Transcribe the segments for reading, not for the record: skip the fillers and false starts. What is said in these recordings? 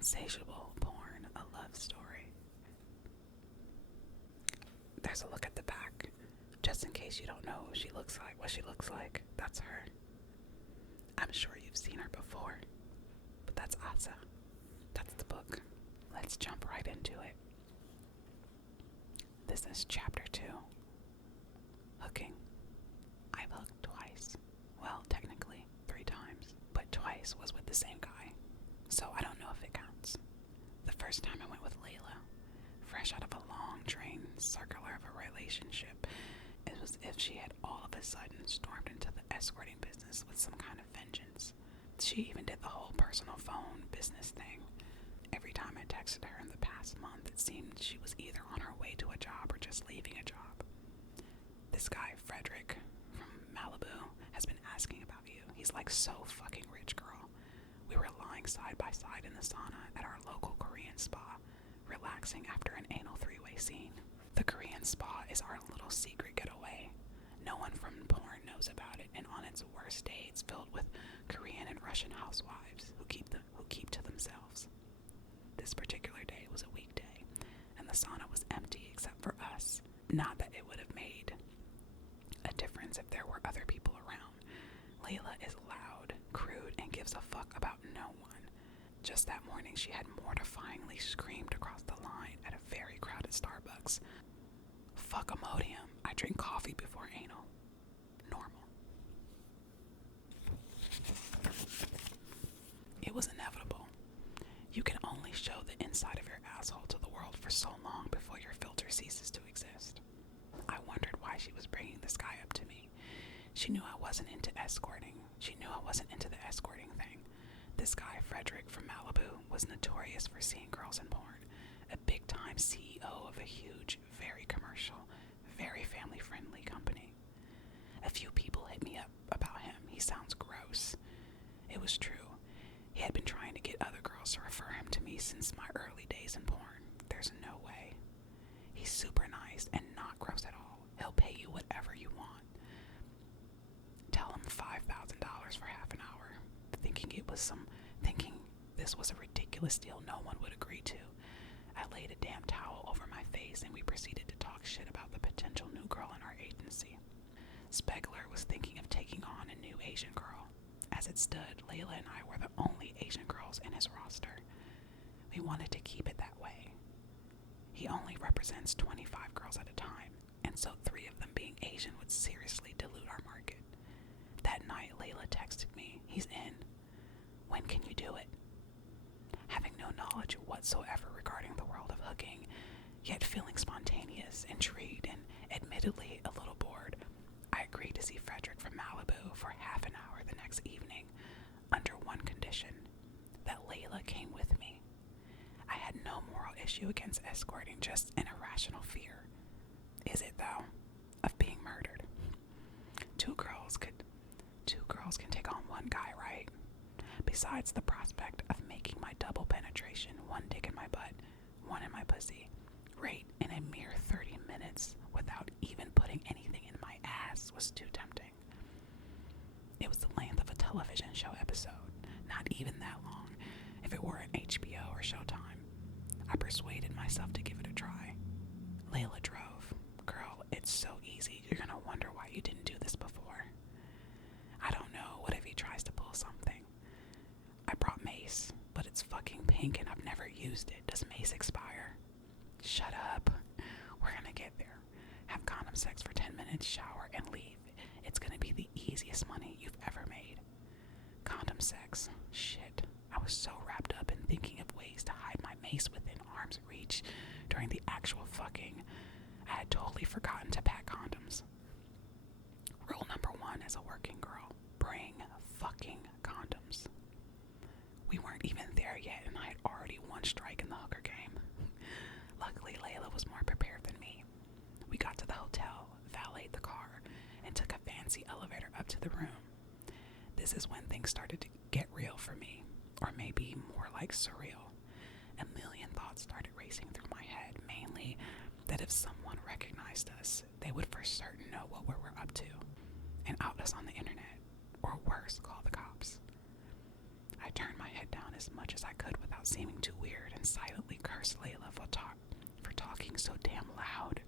Insatiable porn, a love story. There's a look at the back, just in case you don't know who she looks like, what she looks like. That's her. I'm sure you've seen her before, but that's Asa. That's the book. Let's jump right into it. This is chapter 2. Hooking. I've hooked twice. Well, technically 3 times, but twice was with the same guy, so I don't know if it counts. The first time I went with Layla, fresh out of a long, drained circular of a relationship. It was as if she had all of a sudden stormed into the escorting business with some kind of vengeance. She even did the whole personal phone business thing. Every time I texted her in the past month, it seemed she was either on her way to a job or just leaving a job. This guy, Frederick, from Malibu, has been asking about you. He's like so fucking rich, girl. We were lying side by side in the sauna at our local Korean spa, relaxing after an anal 3-way scene. The Korean spa is our little secret getaway. No one from porn knows about it, and on its worst day, it's filled with Korean and Russian housewives who keep to themselves. This particular day was a weekday, and the sauna was empty except for us. Not that it would have made a difference if there were other people around. Layla is loud, crude, and gives a fuck about no one. Just that morning, she had mortifyingly screamed across the line at a very crowded Starbucks. Fuck Imodium. I drink coffee before anal. Normal. It was inevitable. You can only show the inside of your asshole to the world for so long before your filter ceases to exist. I wondered why she was bringing this guy up to me. She knew I wasn't into escorting. She knew I wasn't into the escorting thing. This guy, Frederick from Malibu, was notorious for seeing girls in porn. A big-time CEO of a huge, very commercial, very family-friendly company. A few people hit me up about him. He sounds gross. It was true. He had been trying to get other girls to refer him to me since my early days in porn. There's no way. He's super nice and not gross at all. He'll pay you whatever you want. Tell him $5,000 for half an hour. Thinking this was a ridiculous deal no one would agree to. I laid a damn towel over my face and we proceeded to talk shit about the potential new girl in our agency. Spegler was thinking of taking on a new Asian girl. As it stood, Layla and I were the only Asian girls in his roster. We wanted to keep it that way. He only represents 25 girls at a time, and so 3 of them being Asian would seriously dilute our market. That night, Layla texted me, "He's in. When can you do it?" Having no knowledge whatsoever regarding the world of hooking, yet feeling spontaneous, intrigued, and admittedly a little bored, I agreed to see Frederick from Malibu for half an hour the next evening, under one condition, that Layla came with me. I had no moral issue against escorting, just an irrational fear. Is it, though? Of being murdered. Two girls can take on one guy, right? Besides the prospect of making my double penetration, one dick in my butt, one in my pussy, right in a mere 30 minutes without even putting anything in my ass was too tempting. It was the length of a television show episode, not even that long, if it were an HBO or Showtime. I persuaded myself to give it a try. Layla drove. Girl, it's so easy, you're gonna wonder why you didn't do this before. I don't know, what if he tries to pull something? I brought mace, but it's fucking pink and I've never used it. Does mace expire? Shut up. We're gonna get there. Have condom sex for 10 minutes, shower, and leave. It's gonna be the easiest money you've ever made. Condom sex. Shit. I was so wrapped up in thinking of ways to hide my mace within arm's reach during the actual fucking, I had totally forgotten to pack condoms. Rule number 1 as a working girl: bring fucking condoms. We weren't even there yet, and I had already one strike in the hooker game. Luckily, Layla was more prepared than me. We got to the hotel, valeted the car, and took a fancy elevator up to the room. This is when things started to get real for me, or maybe more like surreal. A million thoughts started racing through my head, mainly that if someone recognized us, they would for certain know what we were up to, and out us on the internet, or worse, call the cops. I turned my head down as much as I could without seeming too weird and silently cursed Layla for talking so damn loud.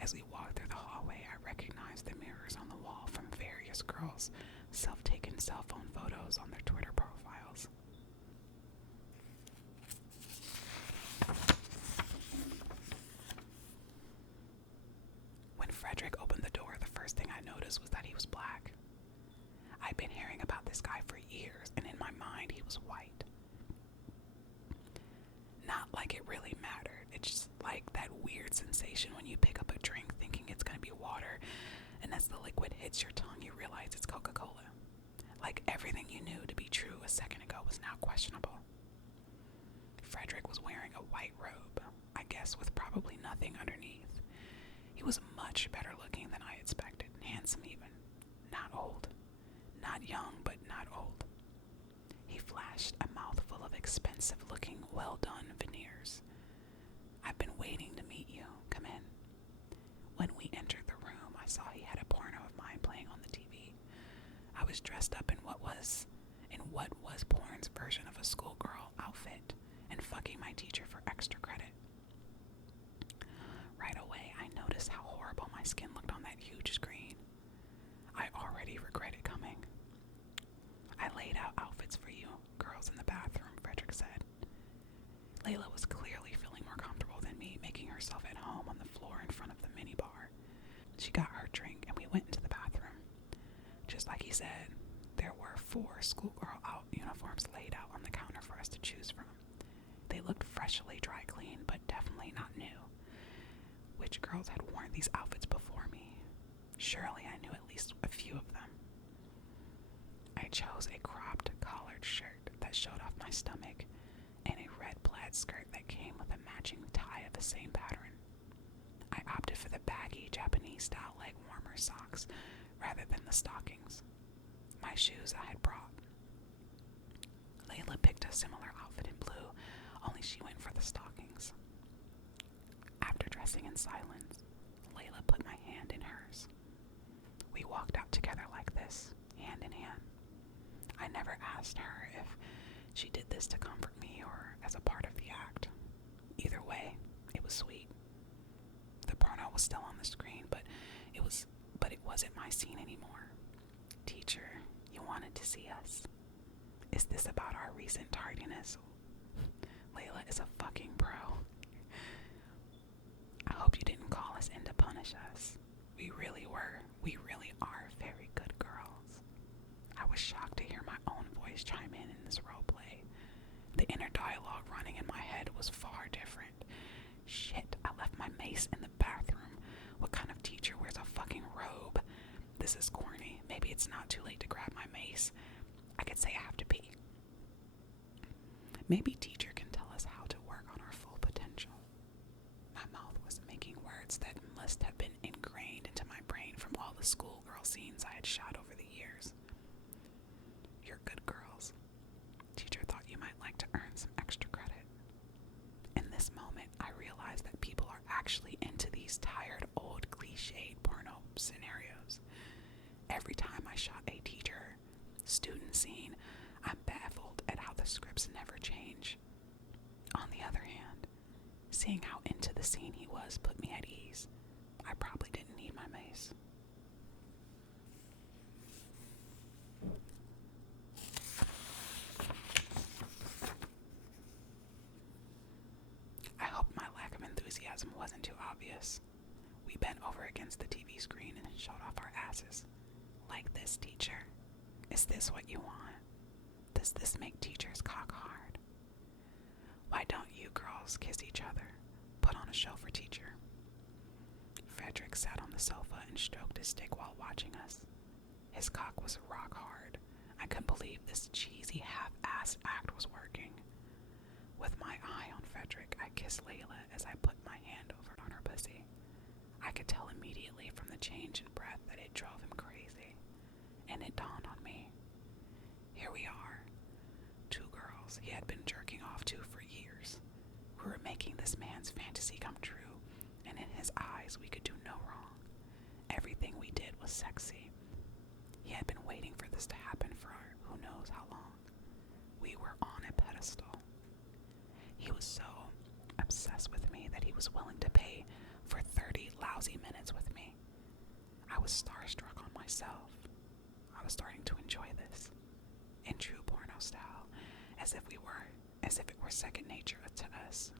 As we walked through the hallway, I recognized the mirrors on the wall from various girls' self-taken cell phone photos on their Twitter profiles. When Frederick opened the door, the first thing I noticed was that he was black. I'd been hearing about this guy for years, and in my mind, he was white. Not like it really mattered. It's just like that weird sensation when you pick up a drink thinking it's going to be water, and as the liquid hits your tongue, you realize it's Coca-Cola. Like everything you knew to be true a second ago was now questionable. Frederick was wearing a white robe, I guess with probably nothing underneath. He was much better looking than I expected, handsome even. Not old. Not young, but not old. He flashed a mouthful of expensive-looking, well-done veneers. "I've been waiting to meet you. Come in." When we entered the room, I saw he had a porno of mine playing on the TV. I was dressed up in what was porn's version of a schoolgirl outfit and fucking my teacher for extra credit. Right away, I noticed how horrible my skin looked on that huge screen. I already regretted coming. "I laid out outfits for you, girls in the bathroom," Frederick said. Layla was clearly feeling more comfortable than me, making herself at home on the floor in front of the minibar. She got her drink and we went into the bathroom. Just like he said, there were 4 schoolgirl uniforms laid out on the counter for us to choose from. They looked freshly dry cleaned, but definitely not new. Which girls had worn these outfits before me? Surely I knew at least a few of them. I chose a cropped collared shirt that showed off my stomach and a red plaid skirt that came with a matching tie of the same pattern. I opted for the baggy Japanese-style leg warmer socks rather than the stockings. My shoes I had brought. Layla picked a similar outfit in blue, only she went for the stockings. After dressing in silence, Layla put my hand in hers. We walked out together like this, hand in hand. I never asked her if she did this to comfort me or as a part of the act. Either way, it was sweet. The porno was still on the screen, but it wasn't my scene anymore. "Teacher, you wanted to see us. Is this about our recent tardiness?" Layla is a fucking pro. "I hope you didn't call us in to punish us. We really are very good girls." I was shocked to hear my own voice chime in this role play. The inner dialogue running in my head was far different. Shit, I left my mace in the bathroom. What kind of teacher wears a fucking robe? This is corny. Maybe it's not too late to grab my mace. I could say I have to pee. Maybe teacher can tell us how to work on our full potential. My mouth was making words that must have been ingrained into my brain from all the schoolgirl scenes I had shot over the years. "You're good girls. Teacher thought you might like to earn some extra credit." In this moment, I realized that people are actually into these tired, old, cliched porno scenarios. Every time I shot a teacher-student scene, I'm baffled at how the scripts never change. On the other hand, seeing how into the scene he was put me at ease. I probably didn't need my mace. I hope my lack of enthusiasm wasn't too obvious. We bent over against the TV screen and showed off our asses. "Like this, teacher? Is this what you want? Does this make teachers cock hard? Why don't you girls kiss each other? Put on a show for teacher." Frederick sat on the sofa and stroked his stick while watching us. His cock was rock hard. I couldn't believe this cheesy half-assed act was working. With my eye on Frederick, I kissed Layla as I put my hand over on her pussy. I could tell immediately from the change in breath that it drove him crazy. And it dawned on me. Here we are, 2 girls he had been jerking off to for years. We were making this man's fantasy come true, and in his eyes we could do no wrong. Everything we did was sexy. He had been waiting for this to happen for who knows how long. was so obsessed with me that he was willing to pay for 30 lousy minutes with me. I was starstruck on myself. I was starting to enjoy this, in true porno style, as if it were second nature to us.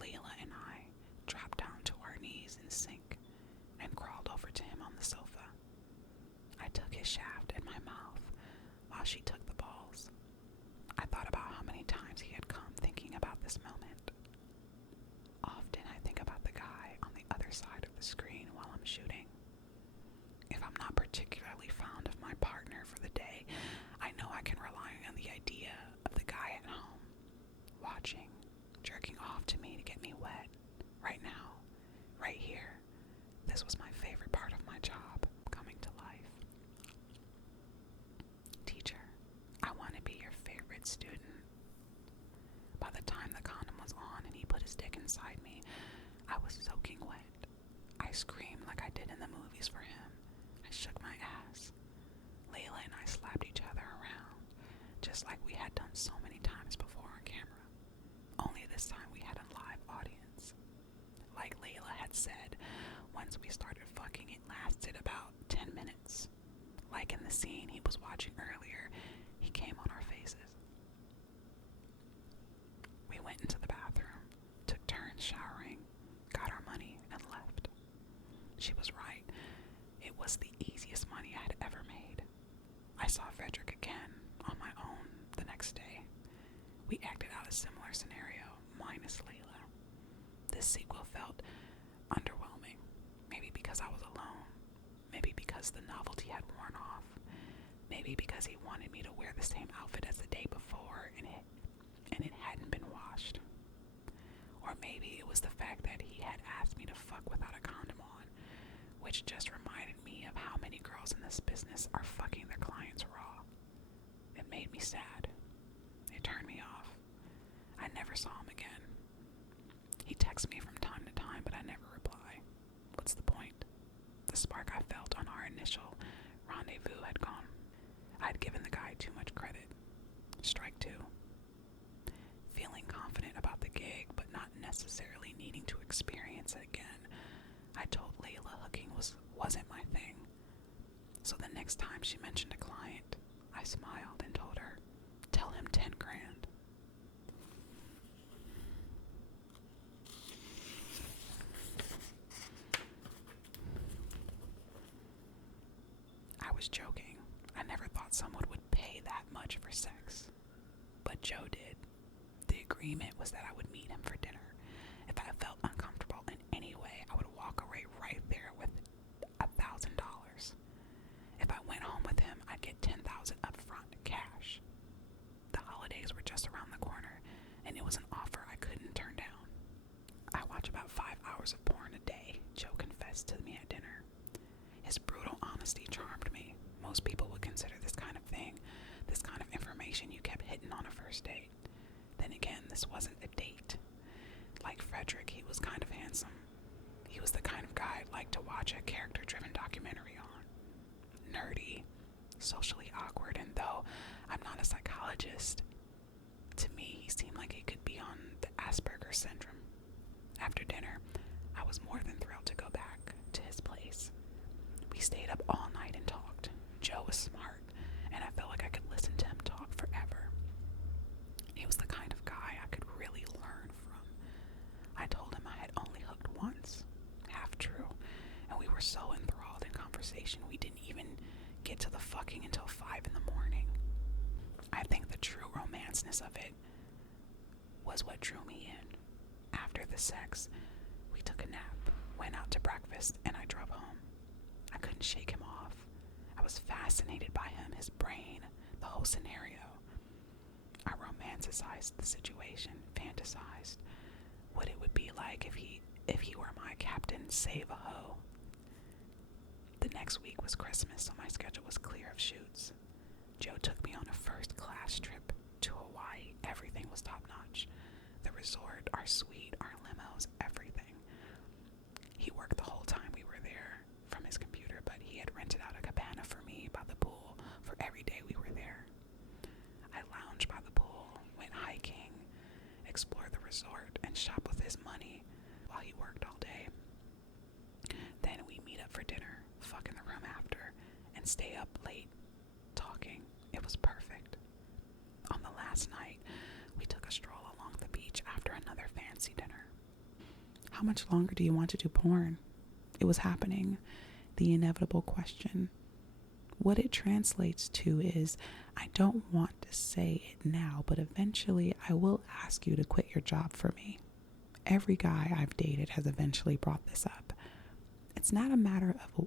Layla and I dropped down to our knees in sync and crawled over to him on the sofa. I took his shaft in my mouth while she took the balls. I thought about how many times he had come thinking about this moment. Often I think about the guy on the other side of the screen while I'm shooting. If I'm not particularly fond of my partner for the day, I know I can rely on the idea of the guy at home, watching, jerking off to me to get me wet, right now, right here. This was my favorite part of my job, coming to life. Teacher, I want to be your favorite student. By the time the condom was on and he put his dick inside me, I was soaking wet. I screamed like I did in the movies for him. I shook my ass. Layla and I slapped each other around, just like we had done so many times before on camera. Only this time we had a live audience. Like Layla had said, once we started fucking, it lasted about 10 minutes. Like in the scene he was watching earlier, he came on our faces. We went into the bathroom, took turns showering, got our money, and left. She was right. It was the easiest money I had ever made. I saw Frederick again on my own the next day. We acted out a similar scenario, minus Layla. This sequel felt underwhelming. Maybe because I was alone. Maybe because the novelty had worn off. Maybe because he wanted me to wear the same outfit as the day before and it hadn't been washed. Or maybe it was the fact that he had asked me to fuck without a condom on, which just reminded me of how many girls in this business are fucking their clients raw. It made me sad. It turned me off. I never saw him again. He texts me from time to time, but I never reply. What's the point? The spark I felt on our initial rendezvous had gone. I'd given the guy too much credit. Strike two. Feeling confident about the gig, but not necessarily needing to experience it again, I told Layla hooking wasn't my thing. So the next time she mentioned a client, I smiled and told her, tell him 10 grand. I was joking. I never thought someone would pay that much for sex. But Joe did. The agreement was that I would meet him for dinner. If I felt uncomfortable in any way, I would walk away right there with $1,000. If I went home with him, I'd get $10,000 upfront cash. The holidays were just around the corner, and it was an offer I couldn't turn down. I watch about 5 hours of porn a day, Joe confessed to me at dinner. His brutal honesty charmed me. Most people would consider this kind of thing, this kind of information you kept hitting on a first date. Then again, this wasn't a date. Like Frederick, he was kind of handsome. He was the kind of guy I'd like to watch a character-driven documentary on. Nerdy, socially awkward, and though I'm not a psychologist, to me he seemed like he could be on the Asperger's syndrome. After dinner, I was more than thrilled to go back to his place. We stayed up all night and talked. Joe was smart, and I felt like I could listen to him talk forever. He was the kind of guy I could really learn from. I told him I had only hooked once, half true, and we were so enthralled in conversation we didn't even get to the fucking until 5 in the morning. I think the true romanceness of it was what drew me in. After the sex, we took a nap, went out to breakfast, and I drove home. I couldn't shake him off. I was fascinated by him, his brain, the whole scenario. I romanticized the situation, fantasized what it would be like if he were my captain, save a hoe. The next week was Christmas, so my schedule was clear of shoots. Joe took me on a first-class trip to Hawaii. Everything was top-notch. The resort, our suite, our limos, everything. He worked the whole time we were there from his computer, but he had rented out a cabana for me by the pool for every day we were there. I lounged by the pool, went hiking, explored the resort, and shop with his money while he worked all day. Then we meet up for dinner, fuck in the room after, and stay up late talking. It was perfect. On the last night, we took a stroll along the beach after another fancy dinner. How much longer do you want to do porn? It was happening. The inevitable question. What it translates to is, I don't want to say it now, but eventually I will ask you to quit your job for me. Every guy I've dated has eventually brought this up. It's not a matter of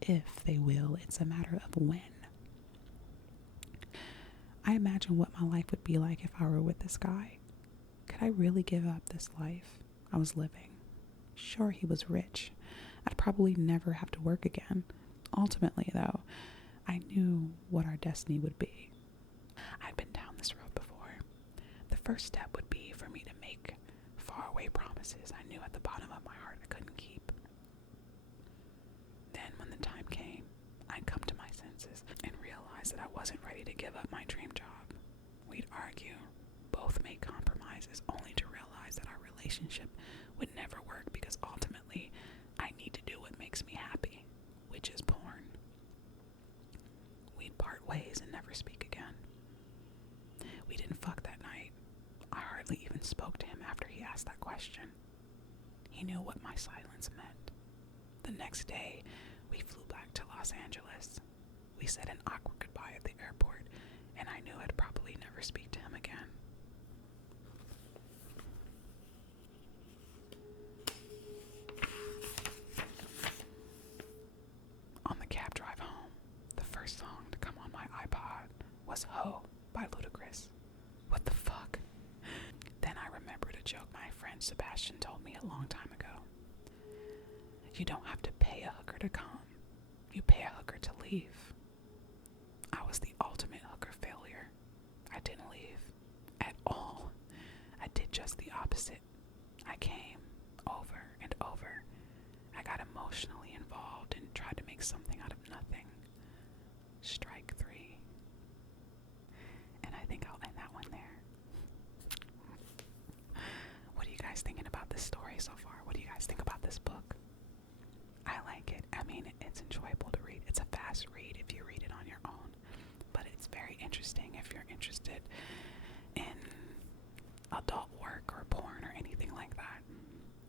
if they will, it's a matter of when. I imagine what my life would be like if I were with this guy. Could I really give up this life I was living? Sure, he was rich. I'd probably never have to work again. Ultimately, though, I knew what our destiny would be. I'd been down this road before. The first step would be for me to make faraway promises I knew at the bottom of my heart I couldn't keep. Then, when the time came, I'd come to my senses and realize that I wasn't ready to give up my dream job. We'd argue, both make compromises, only to realize that our relationship would never work because ultimately I need to do what makes me happy, which is porn. We'd part ways and never speak again. We didn't fuck that night. I hardly even spoke to him after he asked that question. He knew what my silence meant. The next day, we flew back to Los Angeles. We said an awkward goodbye at the airport, and I knew I'd probably never speak to him again. On the cab drive home, the first song to come on my iPod was Ho by Ludacris. What the fuck? Then I remembered a joke my friend Sebastian told me a long time ago. You don't have to pay a hooker to come. You pay a hooker to leave. I was the ultimate hooker failure. I didn't leave at all. I did just the opposite. I came over and over. I got emotionally involved and tried to make something out of nothing. Strike 3. And I think I'll end that one there. What are you guys thinking about this story so far? What do you guys think about this book? I like it. I mean, it's enjoyable to read. It's a fast read if you read it on your own. But it's very interesting if you're interested in adult work or porn or anything like that.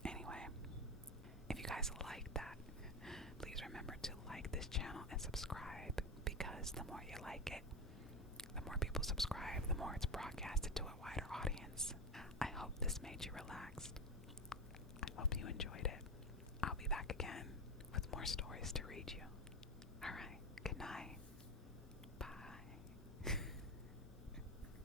Anyway, if you guys like that, please remember to like this channel and subscribe, because the more you like it, the more people subscribe, the more it's broadcasted to a wider